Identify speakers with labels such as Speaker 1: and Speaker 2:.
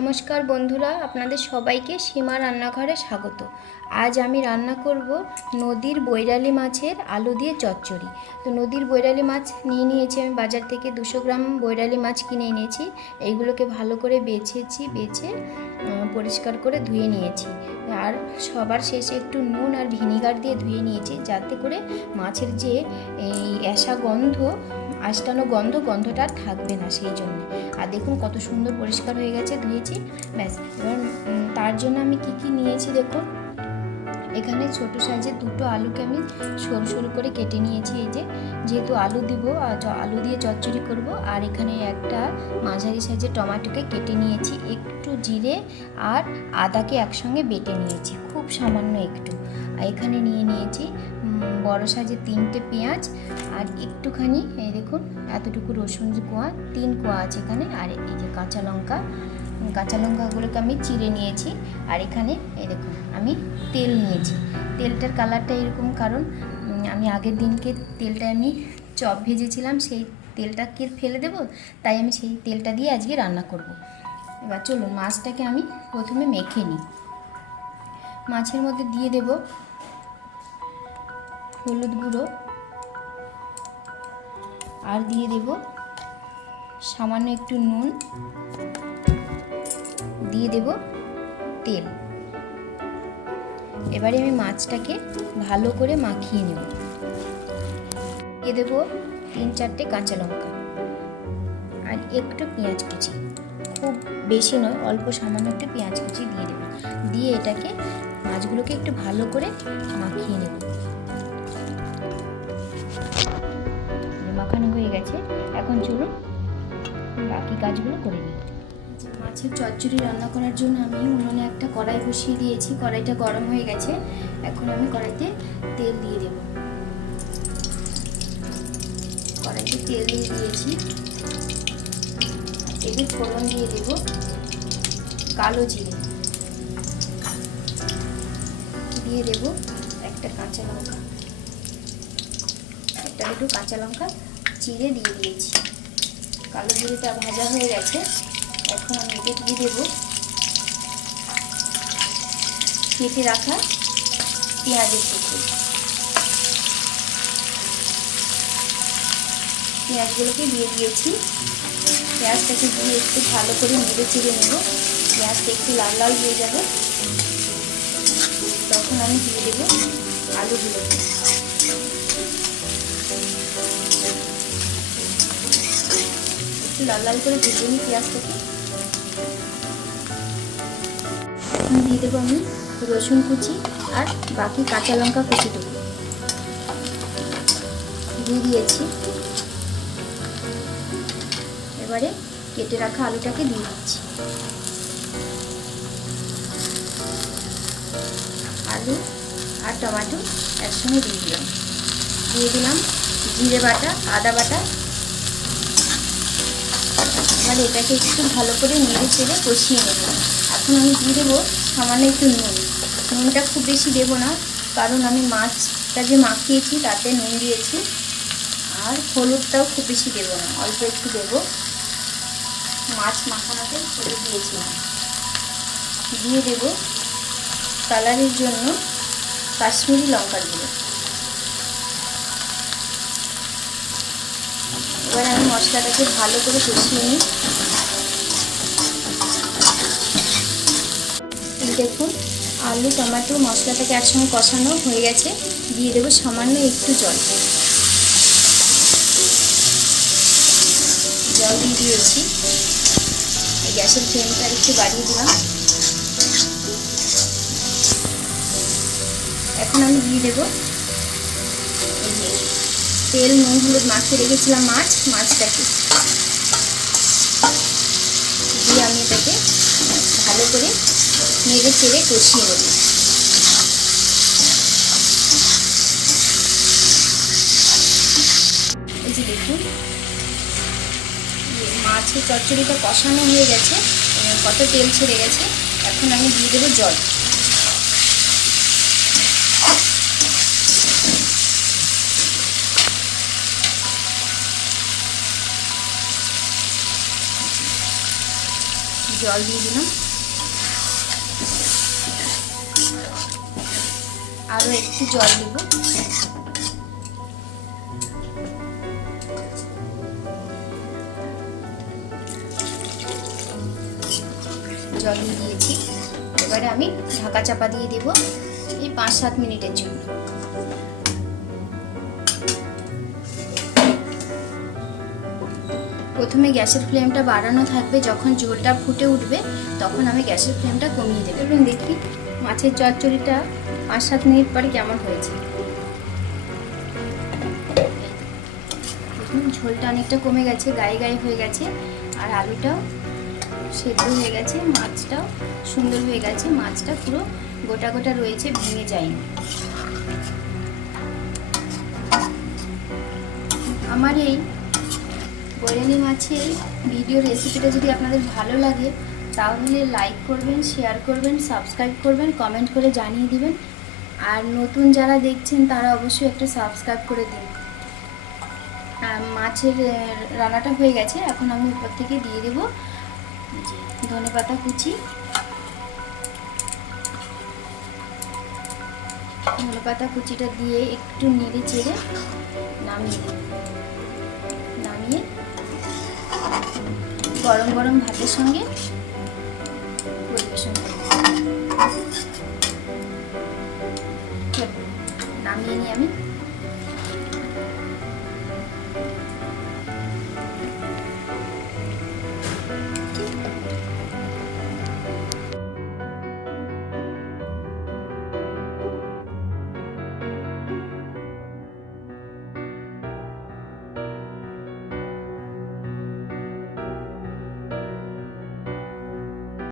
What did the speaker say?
Speaker 1: নমস্কার বন্ধুরা, আপনাদের সবাইকে সীমা রান্নাঘরে স্বাগত। আজ আমি রান্না করব নদীর বৈরালি মাছের আলু দিয়ে চচ্চড়ি। তো নদীর বৈরালি মাছ নিয়ে নিয়েছি আমি, বাজার থেকে দুশো গ্রাম বৈরালি মাছ কিনে এনেছি। এইগুলোকে ভালো করে বেছেছি, বেছে পরিষ্কার করে ধুয়ে নিয়েছি। আর সবার শেষে একটু নুন আর ভিনিগার দিয়ে ধুয়ে নিয়েছি, যাতে করে মাছের যে এই অ্যাসা গন্ধ আষ্টানো গন্ধ, গন্ধটা থাকবে না সেই জন্য। আর দেখুন কত সুন্দর পরিষ্কার হয়ে গেছে ধুয়েছি। ব্যাস, এবার তার জন্য আমি কি কি নিয়েছি দেখুন। এখানে ছোট সাইজের দুটো আলুকে আমি সরু সরু করে কেটে নিয়েছি এই যে। যেহেতু আলু দিব আলু দিয়ে চচ্চড়ি করব। আর এখানে একটা মাঝারি সাইজের টমেটোকে কেটে নিয়েছি। একটু জিরে আর আদাকে একসঙ্গে বেটে নিয়েছি। খুব সামান্য একটু। এখানে নিয়ে নিয়েছি বড় সাইজের তিনটে পেঁয়াজ আর একটুখানি, এই দেখুন, এতটুকু রসুন কোয়া, তিন কোয়া আছে এখানে, আর এই যে কাঁচা লঙ্কা, কাঁচা লঙ্কাগুলোকে আমি চিড়ে নিয়েছি, আর এখানে, এই দেখুন, আমি তেল নিয়েছি। তেলটার কালারটা এরকম, কারণ আমি আগের দিনকে তেলটা আমি চপ ভেজেছিলাম, সেই তেলটা তেলটাকে ফেলে দেব? তাই আমি সেই তেলটা দিয়ে আজকে রান্না করব। এবার চলুন, মাছটাকে আমি প্রথমে মেখে নিই। মাছের মধ্যে দিয়ে দেব হলুদ গুঁড়ো। আর দিয়ে দেব সামান্য একটু নুন। দিয়ে দেব তেল। এবারে আমি মাছটাকে ভালো করে মাখিয়ে নেব। দিয়ে দেব তিন চারটে কাঁচা লঙ্কা আর একটু পেঁয়াজ কুচি। খুব বেশি নয়, অল্প সামান্য একটু পেঁয়াজ কুচি দিয়ে দেবো। দিয়ে এটাকে মাছগুলোকে একটু ভালো করে মাখিয়ে নেব। মাখানো হয়ে গেছে। এখন চলুন বাকি কাজগুলো করে নিই। মাছের চচ্চড়ি রান্না করার জন্য আমি উনুনে একটা কড়াই বসিয়ে দিয়েছি। কড়াইটা গরম হয়ে গেছে। এখন আমি কড়াইতে তেল দিয়ে দেব। কড়াইতে তেল দিয়ে দিয়েছি। তেলে ফোড়ন দিয়ে দেব। কালো জিরে। দিয়ে দেব একটা কাঁচা লঙ্কা। একটা দুটো কাঁচা লঙ্কা। চিড়ে দিয়ে দিয়েছি। কালো জিরেটা ভাজা হয়ে গেছে। এখন আমি এতে দিয়ে দেবো কেটে রাখা পেঁয়াজের টুকরো। পেঁয়াজগুলোকে দিয়ে দিয়েছি। পেঁয়াজটাকে দিয়ে একটু ভালো করে নেড়ে চেড়ে নেব। পেঁয়াজটা একটু লাল লাল হয়ে যাবে। তখন আমি দিয়ে দেবো আলুগুলো লাল লাল করে ভেজে নিই পেঁয়াজটাকে। দিয়ে দেবো আমি রসুন কুচি আর বাকি কাঁচা লঙ্কা কুচিটুকু দিয়ে দিয়েছি। এবারে কেটে রাখা আলুটাকে দিয়ে দিচ্ছি। আলু আর টমেটো একসঙ্গে দিয়ে দিলাম। দিয়ে দিলাম জিরে বাটা, আদা বাটা এবার এটাকে একটু ভালো করে নেড়ে চেড়ে কষিয়ে নেব। এখন আমি দিয়ে দেবো সামান্য একটু নুন। নুনটা খুব বেশি দেবো না, কারণ আমি মাছটা যে মাখিয়েছি তাতে নুন দিয়েছি। আর হলুদটাও খুব বেশি দেবো না, অল্প একটু দেবো। মাছ মাখানোতে হলুদ দিয়েছিলাম। দিয়ে দেব কালারের জন্য কাশ্মীরি লঙ্কার গুঁড়ো। এবার আমি মশলাটাকে ভালো করে কষিয়ে নিই। দেখুন, আলু, টমেটো, মশলাটাকে একসঙ্গে কষানো হয়ে গেছে। দিয়ে দেবো সামান্য একটু জল। জল দিয়ে দিয়েছি। গ্যাসের ফ্লেমটা একটু বাড়িয়ে দিলাম। এখন আমি দিয়ে দেবো তেল, নুন, হলুদ মাখিয়ে রেখেছিলাম মাছ। মাছটাকে দিয়ে আমি এটাকে ভালো করে নেড়ে চেড়ে কষিয়ে নেব। দেখুন মাছের চচ্চড়িটা কষানো হয়ে গেছে, কত তেল ছেড়ে গেছে, এখন আমি দিয়ে দেবো জল। জল দিয়ে দিলাম। আরও একটু জল দেব। জল দিয়ে দিয়েছি। এবারে আমি ঢাকা চাপা দিয়ে দেব এই পাঁচ সাত মিনিটের জন্য। প্রথমে গ্যাসের ফ্লেমটা বাড়ানো থাকবে, যখন ঝোলটা ফুটে উঠবে, তখন আমি গ্যাসের ফ্লেমটা কমিয়ে দেবো। এবং দেখি মাছের চচ্চড়িটা পাঁচ সাত মিনিট পরে কেমন হয়েছে। ঝোলটা অনেকটা কমে গেছে, গায়ে গায়ে হয়ে গেছে, আর আলুটাও সেদ্ধ হয়ে গেছে, মাছটাও সুন্দর হয়ে গেছে, মাছটা পুরো গোটা গোটা রয়েছে, ভেঙে যায়নি। আমার এই বৈরানি মাছের ভিডিও রেসিপিটা যদি আপনাদের ভালো লাগে, তাহলে লাইক করবেন শেয়ার করবেন সাবস্ক্রাইব করবেন কমেন্ট করে জানিয়ে দিবেন। আর নতুন যারা দেখছেন, তারা অবশ্যই একটা সাবস্ক্রাইব করে দিন। মাছের রান্নাটা হয়ে গেছে, এখন আমি উপর থেকে দিয়ে দেবো ধনে পাতা কুচি। ধনে পাতা কুচিটা দিয়ে একটু নেড়ে চেড়ে নামিয়ে নামিয়ে গরম গরম ভাতের সঙ্গে পরিবেশন নামিয়ে নিই আমি।